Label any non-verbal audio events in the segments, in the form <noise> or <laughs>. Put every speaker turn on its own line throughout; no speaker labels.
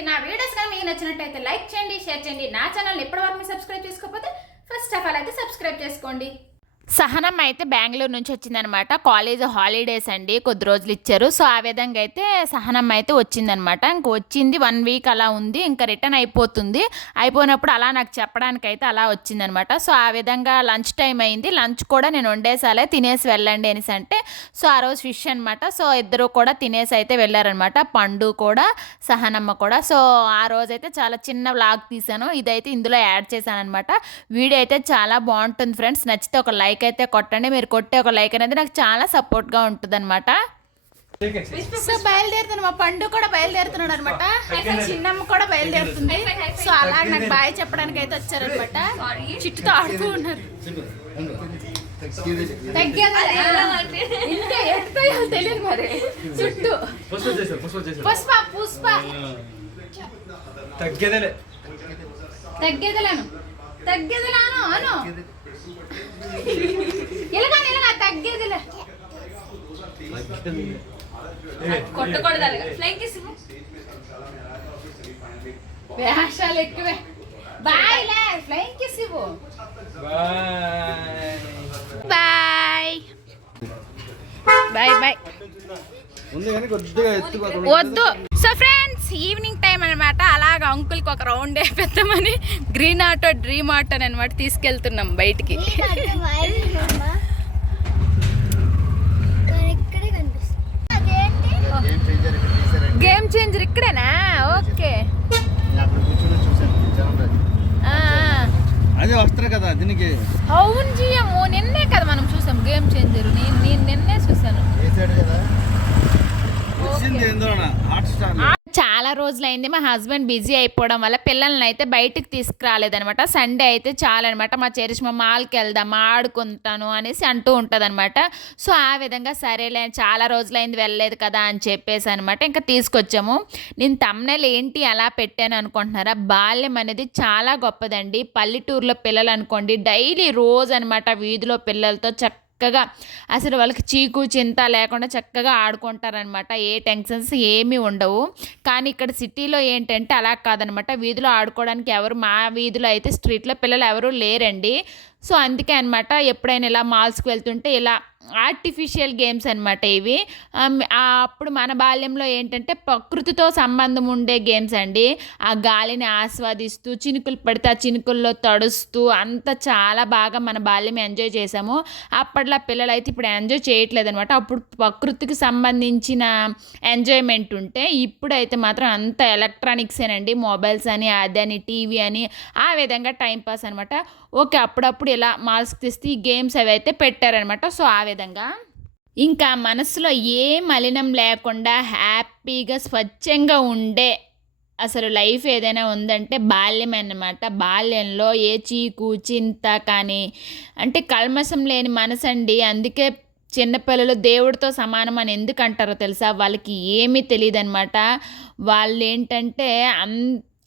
పరిస్థితి నా వీడియోస్ కానీ మీకు నచ్చినట్టయితే లైక్ చేయండి షేర్ చేయండి. నా ఛానల్ ఎప్పటివరకు మీరు సబ్స్క్రైబ్ చేసుకోకపోతే ఫస్ట్ ఆఫ్ ఆల్ అయితే సబ్స్క్రైబ్ చేసుకోండి. సహనం అయితే బెంగళూరు నుంచి వచ్చిందనమాట. కాలేజ్ హాలిడేస్ అండి కొద్ది రోజులు ఇచ్చారు. సో ఆ విధంగా అయితే సహనం అయితే వచ్చిందనమాట. ఇంక వచ్చింది వన్ వీక్ అలా ఉంది ఇంకా రిటర్న్ అయిపోతుంది. అయిపోయినప్పుడు అలా నాకు చెప్పడానికి అయితే అలా వచ్చిందనమాట. సో ఆ విధంగా లంచ్ టైం అయింది. లంచ్ కూడా నేను వండేసాలే తినేసి వెళ్ళండి అనేసి అంటే సో ఆ రోజు ఫిష్ అనమాట సో ఇద్దరు కూడా తినేసి అయితే వెళ్ళారనమాట. పండు కూడా సహనమ్మ కూడా. సో ఆ రోజు అయితే చాలా చిన్న వ్లాగ్ తీసాను ఇదైతే ఇందులో యాడ్ చేశాను అనమాట వీడియో అయితే చాలా బాగుంటుంది ఫ్రెండ్స్. నచ్చితే ఒక లైక్ అయితే కొట్టండి మీరు కొట్టే ఒక లైక్ అనేది నాకు చాలా సపోర్ట్గా ఉంటుంది అనమాట సో బయలుదేరుతున్నాను మా పండు కూడా బయలుదేరుతున్నాడు అనమాట చిన్నమ్మ కూడా బయలుదేరుతుంది. సో అలా నాకు బాయ్ చెప్పడానికి అయితే వచ్చారనమాట చిట్టుతో ఆడుతూ ఉన్నారు. తెలియదు మరి. చుట్టూ.
పుష్ప పుష్ప. తగ్గేదేలే.
తగ్గేదిలాను. తగ్గేదిలాను అను. ఇలాగా ఇలాగా తగ్గేదిలే.
కొట్టకూడదు అలాగా ఫ్లైంగ్ కిస్.
వేషాలు ఎక్కువే. బాయ్ లే ఫ్లైంగ్ కిస్ ఇవ్వు. బాయ్ బాయ్ బాయ్ వద్దు. ఫ్రెండ్స్ ఈవినింగ్ టైం అనమాట అలాగ అంకుల్కి ఒక రౌండ్ వేపెద్దామని గ్రీన్ ఆటో డ్రీమ్ ఆటో అనమాట తీసుకెళ్తున్నాం బయటికి.
గేమ్ చేంజర్
ఇక్కడేనా? ఓకే.
అదే వస్తారు కదా దీనికి.
అవును జియము నిన్నే కదా మనం చూసాం గేమ్ చేంజర్ నేను నేను నిన్నే చూసాను
వేసాడు కదా?
వచ్చింది ఎందులోనా హాట్ స్టార్
చాలా రోజులైంది. మా హస్బెండ్ బిజీ అయిపోవడం వల్ల పిల్లల్ని అయితే బయటికి తీసుకురాలేదనమాట. సండే అయితే చాలనమాట. మా చెరిష్మ మాల్కి వెళ్దాం ఆడుకుంటాను అనేసి అంటూ ఉంటుందన్నమాట సో ఆ విధంగా సరేలే చాలా రోజులైంది వెళ్ళలేదు కదా అని చెప్పేసి అనమాట ఇంకా తీసుకొచ్చాము. నేను తమ్నెల్ ఏంటి అలా పెట్టాను అనుకుంటున్నారా? బాల్యం అనేది చాలా గొప్పదండి. పల్లెటూరులో పిల్లలు అనుకోండి డైలీ రోజు అనమాట వీధిలో పిల్లలతో చక్క చక్కగా అసలు వాళ్ళకి చీకు చింత లేకుండా చక్కగా ఆడుకుంటారనమాట ఏ టెన్షన్స్ ఏమీ ఉండవు. కానీ ఇక్కడ సిటీలో ఏంటంటే అలా కాదనమాట వీధిలో ఆడుకోవడానికి ఎవరు మా వీధిలో అయితే స్ట్రీట్లో పిల్లలు ఎవరు లేరండి. సో అందుకే అనమాట ఎప్పుడైనా ఇలా మాల్స్కి వెళ్తుంటే ఇలా ఆర్టిఫిషియల్ గేమ్స్ అనమాట ఇవి. అప్పుడు మన బాల్యంలో ఏంటంటే ప్రకృతితో సంబంధం ఉండే గేమ్స్ అండి. ఆ గాలిని ఆస్వాదిస్తూ చినుకులు పడితే ఆ చినుకుల్లో తడుస్తూ అంత చాలా బాగా మన బాల్యం ఎంజాయ్ చేసాము అప్పట్లో పిల్లలు అయితే ఇప్పుడు ఎంజాయ్ చేయట్లేదు అనమాట అప్పుడు ప్రకృతికి సంబంధించిన ఎంజాయ్మెంట్ ఉంటే ఇప్పుడైతే మాత్రం అంత ఎలక్ట్రానిక్సేనండి. మొబైల్స్ అని అదని టీవీ అని ఆ విధంగా టైంపాస్ అనమాట ఓకే అప్పుడప్పుడు ఇలా మాల్స్కి తీస్తే ఈ గేమ్స్ అవి అయితే పెట్టారనమాట సో ఆ విధంగా ఇంకా మనసులో ఏ మలినం లేకుండా హ్యాపీగా స్వచ్ఛంగా ఉండే అసలు లైఫ్ ఏదైనా ఉందంటే బాల్యం అన్నమాట. బాల్యంలో ఏ చీకు చింత కానీ అంటే కల్మషం లేని మనసు అండి అందుకే చిన్నపిల్లలు దేవుడితో సమానం అని ఎందుకు అంటారో తెలుసా? వాళ్ళకి ఏమీ తెలియదు అనమాట వాళ్ళు ఏంటంటే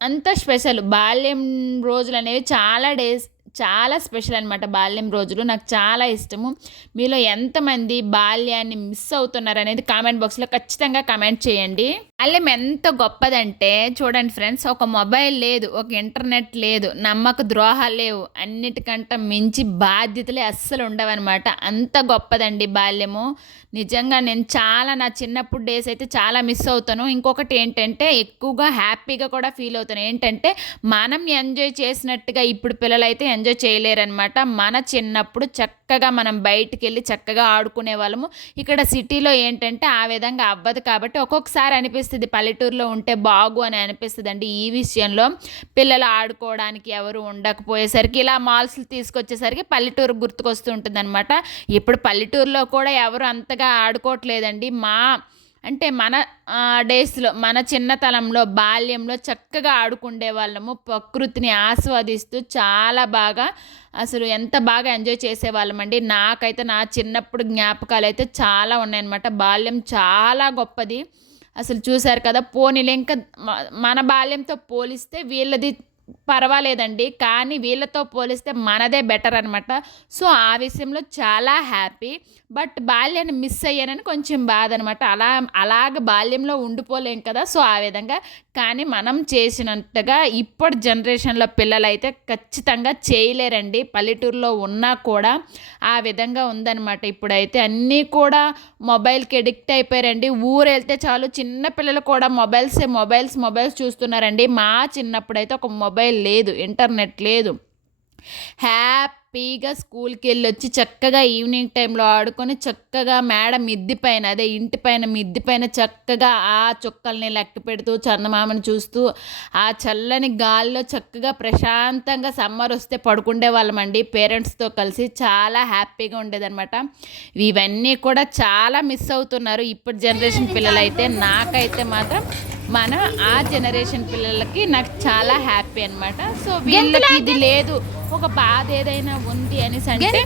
అంత స్పెషల్. బాల్యం రోజులు అనేవి చాలా డేస్ చాలా స్పెషల్ అనమాట బాల్యం రోజులు. నాకు చాలా ఇష్టము. మీలో ఎంతమంది బాల్యాన్ని మిస్ అవుతున్నారు అనేది కామెంట్ బాక్స్లో ఖచ్చితంగా కామెంట్ చేయండి. బాల్యం ఎంత గొప్పదంటే చూడండి ఫ్రెండ్స్ ఒక మొబైల్ లేదు ఒక ఇంటర్నెట్ లేదు నమ్మక ద్రోహాలు లేవు అన్నిటికంటే మించి బాధ్యతలే అస్సలు ఉండవన్నమాట. అంత గొప్పదండి బాల్యము. నిజంగా నేను చాలా నా చిన్నప్పుడు డేస్ అయితే చాలా మిస్ అవుతాను. ఇంకొకటి ఏంటంటే ఎక్కువగా హ్యాపీగా కూడా ఫీల్ అవుతాను. ఏంటంటే మనం ఎంజాయ్ చేసినట్టుగా ఇప్పుడు పిల్లలైతే ఎంజాయ్ ఎంజాయ్ చేయలేరనమాట మన చిన్నప్పుడు చక్కగా మనం బయటికి వెళ్ళి చక్కగా ఆడుకునే వాళ్ళము. ఇక్కడ సిటీలో ఏంటంటే ఆ విధంగా అవ్వదు కాబట్టి ఒక్కొక్కసారి అనిపిస్తుంది పల్లెటూరులో ఉంటే బాగు అని అనిపిస్తుంది అండి ఈ విషయంలో. పిల్లలు ఆడుకోవడానికి ఎవరు ఉండకపోయేసరికి ఇలా మాల్స్ తీసుకొచ్చేసరికి పల్లెటూరు గుర్తుకొస్తూ ఉంటుంది అనమాట ఇప్పుడు పల్లెటూరులో కూడా ఎవరు అంతగా ఆడుకోవట్లేదండి. మా అంటే మన డేస్లో మన చిన్నతనంలో బాల్యంలో చక్కగా ఆడుకుండే వాళ్ళము ప్రకృతిని ఆస్వాదిస్తూ చాలా బాగా అసలు ఎంత బాగా ఎంజాయ్ చేసేవాళ్ళమండి. నాకైతే నా చిన్నప్పుడు జ్ఞాపకాలు అయితే చాలా ఉన్నాయన్నమాట. బాల్యం చాలా గొప్పది. అసలు చూశారు కదా పోనీలు ఇంకా మన బాల్యంతో పోలిస్తే వీళ్ళది పర్వాలేదండి. కానీ వీళ్ళతో పోలిస్తే మనదే బెటర్ అనమాట సో ఆ విషయంలో చాలా హ్యాపీ. బట్ బాల్యాన్ని మిస్ అయ్యానని కొంచెం బాధ అనమాట అలా అలాగ బాల్యంలో ఉండిపోలేం కదా! సో ఆ విధంగా. కానీ మనం చేసినట్టుగా ఇప్పటి జనరేషన్లో పిల్లలు అయితే ఖచ్చితంగా చేయలేరండి. పల్లెటూరులో ఉన్నా కూడా ఆ విధంగా ఉందన్నమాట ఇప్పుడైతే. అన్నీ కూడా మొబైల్కి ఎడిక్ట్ అయిపోయారండి. ఊరు వెళ్తే చాలు చిన్న పిల్లలు కూడా మొబైల్స్ మొబైల్స్ మొబైల్స్ చూస్తున్నారండి. మా చిన్నప్పుడు అయితే ఒక మొబైల్ మొబైల్ లేదు ఇంటర్నెట్ లేదు. హ్యాపీగా స్కూల్కి వెళ్ళి వచ్చి చక్కగా ఈవినింగ్ టైంలో ఆడుకొని చక్కగా మేడ మిద్ది పైన అదే ఇంటి పైన మిద్ది పైన చక్కగా ఆ చుక్కల్ని లెక్క పెడుతూ చందమామని చూస్తూ ఆ చల్లని గాల్లో చక్కగా ప్రశాంతంగా సమ్మర్ వస్తే పడుకుండే వాళ్ళమండి. పేరెంట్స్తో కలిసి చాలా హ్యాపీగా ఉండేదన్నమాట. ఇవన్నీ కూడా చాలా మిస్ అవుతున్నారు. ఇప్పుడు జనరేషన్ పిల్లలైతే నాకైతే మాత్రం మన ఆ జనరేషన్ పిల్లలకి నాకు చాలా హ్యాపీ అన్నమాట. సో వీళ్ళకి ఇది లేదు. ఒక బాధ ఏదైనా ఉంది అనేసి అంటే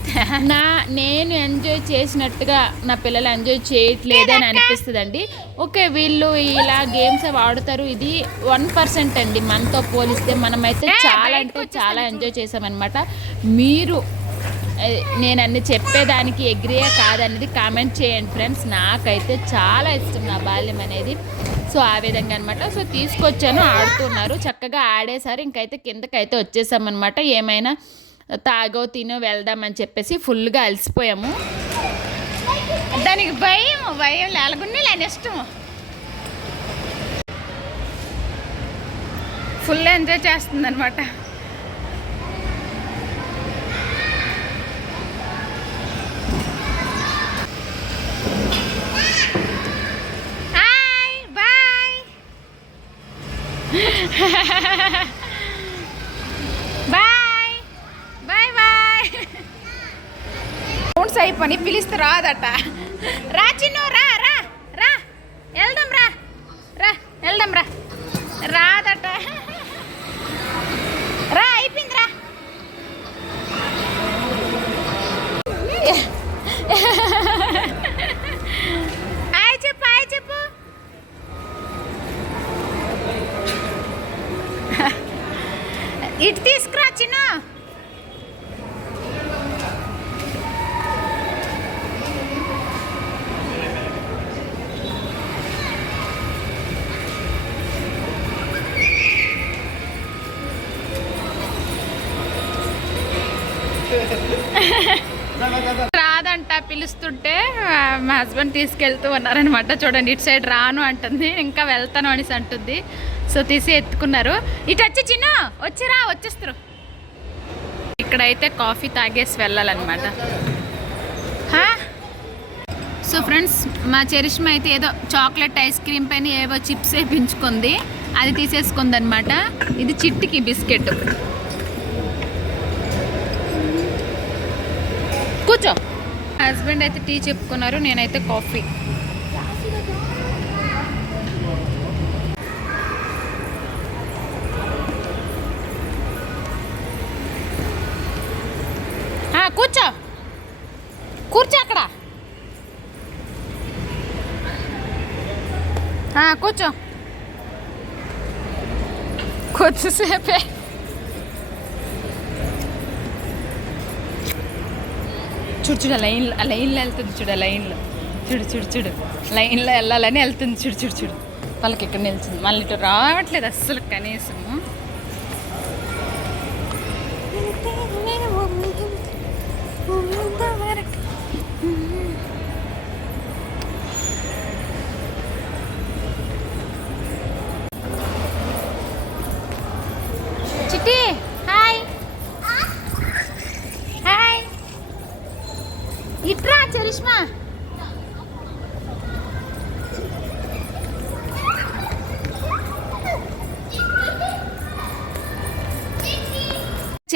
నా నేను ఎంజాయ్ చేసినట్టుగా నా పిల్లలు ఎంజాయ్ చేయట్లేదు అని అనిపిస్తుంది అండి ఓకే వీళ్ళు ఇలా గేమ్స్ అవి ఆడుతారు ఇది వన్ పర్సెంట్ అండి మనతో పోలిస్తే. మనమైతే చాలా అంటే చాలా ఎంజాయ్ చేసామన్నమాట. మీరు నేను అన్ని చెప్పేదానికి ఎగ్రియే కాదనేది కామెంట్ చేయండి ఫ్రెండ్స్ నాకైతే చాలా ఇష్టం నా బాల్యం అనేది. సో ఆ విధంగా అనమాట సో తీసుకొచ్చాను ఆడుతున్నారు. చక్కగా ఆడేసారు. ఇంకైతే కిందకైతే వచ్చేసామన్నమాట. ఏమైనా తాగో తినో వెళ్దామని చెప్పేసి ఫుల్గా అలసిపోయాము. దానికి భయం భయం లేలగున్నీ లేని ఇష్టం. ఫుల్ ఎంజాయ్ చేస్తుంది అనమాట బాయ్ బాయ్ బాయ్ సౌండ్స్ అయిపోయి పిలిస్తే రాదట రా చిన్ను రా రా రా వెళ్దాం రా రా వెళ్దాం రా రాదట అంట పిలుస్తుంటే మా హస్బెండ్ తీసుకెళ్తూ ఉన్నారనమాట చూడండి ఇటు సైడ్ రాను అంటుంది ఇంకా వెళ్తాను అనేసి అంటుంది. సో తీసి ఎత్తుకున్నారు. ఇటు వచ్చి చిన్న వచ్చిరా వచ్చేస్తారు. ఇక్కడైతే కాఫీ తాగేసి వెళ్ళాలన్నమాట. సో ఫ్రెండ్స్ మా చరిష్మ అయితే ఏదో చాక్లెట్ ఐస్ క్రీమ్ పైన ఏవో చిప్స్ వేయించుకుంది అది తీసేసుకుంది అనమాట ఇది చిట్టికి బిస్కెట్. కూర్చో. హస్బెండ్ అయితే టీ చెప్పుకున్నారు నేనైతే కాఫీ. కూర్చో. కూర్చో అక్కడ. కూర్చో. కొద్దిసేపే చూడు చూడు లైన్ లైన్లో వెళ్తుంది చూడు లైన్లో. చూడు చూడు చూడు. లైన్లో వెళ్ళాలని వెళ్తుంది చూడు చూడు చూడు. వాళ్ళకి ఇక్కడ నిలిచింది. మళ్ళీ ఇటు రావట్లేదు అస్సలు కనీసము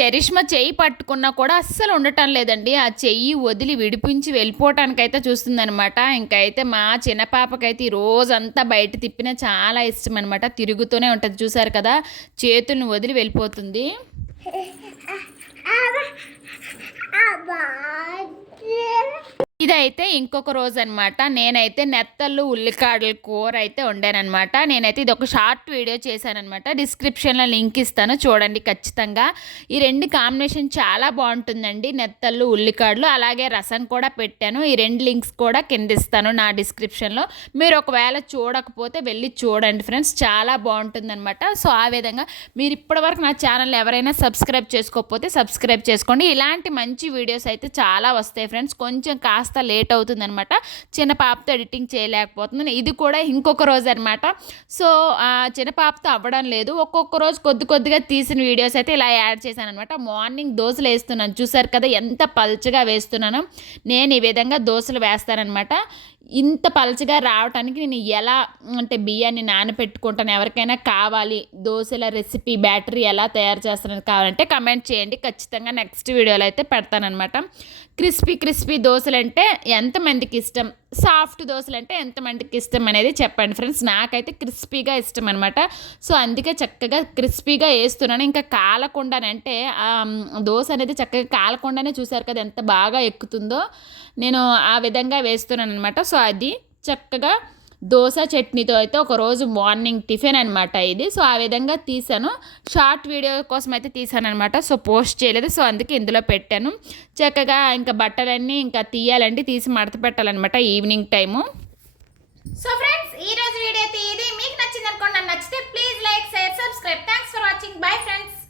చరిష్మ చెయ్యి పట్టుకున్నా కూడా అస్సలు ఉండటం లేదండి. ఆ చెయ్యి వదిలి విడిపించి వెళ్ళిపోవటానికైతే చూస్తుందనమాట ఇంకైతే మా చిన్న పాపకైతే ఈ రోజంతా బయట తిప్పినా చాలా ఇష్టం అనమాట తిరుగుతూనే ఉంటుంది చూసారు కదా చేతులను వదిలి వెళ్ళిపోతుంది. <laughs> ఇదైతే ఇంకొక రోజు అనమాట నేనైతే నెత్తళ్ళు ఉల్లికాడల కూర అయితే వండానమాట నేనైతే ఇది ఒక షార్ట్ వీడియో చేశానమాట డిస్క్రిప్షన్లో లింక్ ఇస్తాను చూడండి ఖచ్చితంగా. ఈ రెండు కాంబినేషన్ చాలా బాగుంటుందండి. నెత్తళ్ళు ఉల్లికాడలు అలాగే రసం కూడా పెట్టాను. ఈ రెండు లింక్స్ కూడా కింద ఇస్తాను నా డిస్క్రిప్షన్లో. మీరు ఒకవేళ చూడకపోతే వెళ్ళి చూడండి ఫ్రెండ్స్. చాలా బాగుంటుందన్నమాట. సో ఆ విధంగా మీరు ఇప్పటివరకు నా ఛానల్ ఎవరైనా సబ్స్క్రైబ్ చేసుకోకపోతే సబ్స్క్రైబ్ చేసుకోండి. ఇలాంటి మంచి వీడియోస్ అయితే చాలా వస్తాయి ఫ్రెండ్స్. కొంచెం కాస్త లేట్ అవుతుందన్నమాట. చిన్న పాపతో ఎడిటింగ్ చేయలేకపోతున్నాను. ఇది కూడా ఇంకొక రోజు అనమాట సో చిన్న పాపతో అవ్వడం లేదు. ఒక్కొక్క రోజు కొద్ది కొద్దిగా తీసిన వీడియోస్ అయితే ఇలా యాడ్ చేశాను అనమాట మార్నింగ్ దోశలు వేస్తున్నాను. చూసారు కదా ఎంత పల్చగా వేస్తున్నాను. నేను ఈ విధంగా దోశలు వేస్తానమాట ఇంత పలచగా రావడానికి నేను ఎలా అంటే బియ్యాన్ని నానబెట్టుకుంటాను ఎవరికైనా కావాలి దోశల రెసిపీ బ్యాటరీ ఎలా తయారు చేస్తానని కావాలంటే కమెంట్ చేయండి. ఖచ్చితంగా నెక్స్ట్ వీడియోలో అయితే పెడతానమాట క్రిస్పీ క్రిస్పీ దోశలు అంటే ఎంతమందికి ఇష్టం? సాఫ్ట్ దోశలు అంటే ఎంతమందికి ఇష్టం అనేది చెప్పండి ఫ్రెండ్స్. నాకైతే క్రిస్పీగా ఇష్టం అనమాట సో అందుకే చక్కగా క్రిస్పీగా వేస్తున్నాను. ఇంకా కాలకుండానంటే దోశ అనేది చక్కగా కాలకుండానే చూశారు కదా ఎంత బాగా ఎక్కుతుందో. నేను ఆ విధంగా వేస్తున్నాను అనమాట సో అది చక్కగా దోశ చట్నీతో అయితే ఒకరోజు మార్నింగ్ టిఫిన్ అనమాట ఇది. సో ఆ విధంగా తీసాను. షార్ట్ వీడియో కోసం అయితే తీసాను అనమాట సో పోస్ట్ చేయలేదు. సో అందుకే ఇందులో పెట్టాను. చక్కగా ఇంకా బట్టలన్నీ ఇంకా తీయాలంటే తీసి మడత పెట్టాలన్నమాట ఈవినింగ్ టైము.
సో ఫ్రెండ్స్ ఈ రోజు వీడియో తీయది మీకు నచ్చింది అనుకోండి నచ్చితే please like share subscribe. Thanks for watching bye friends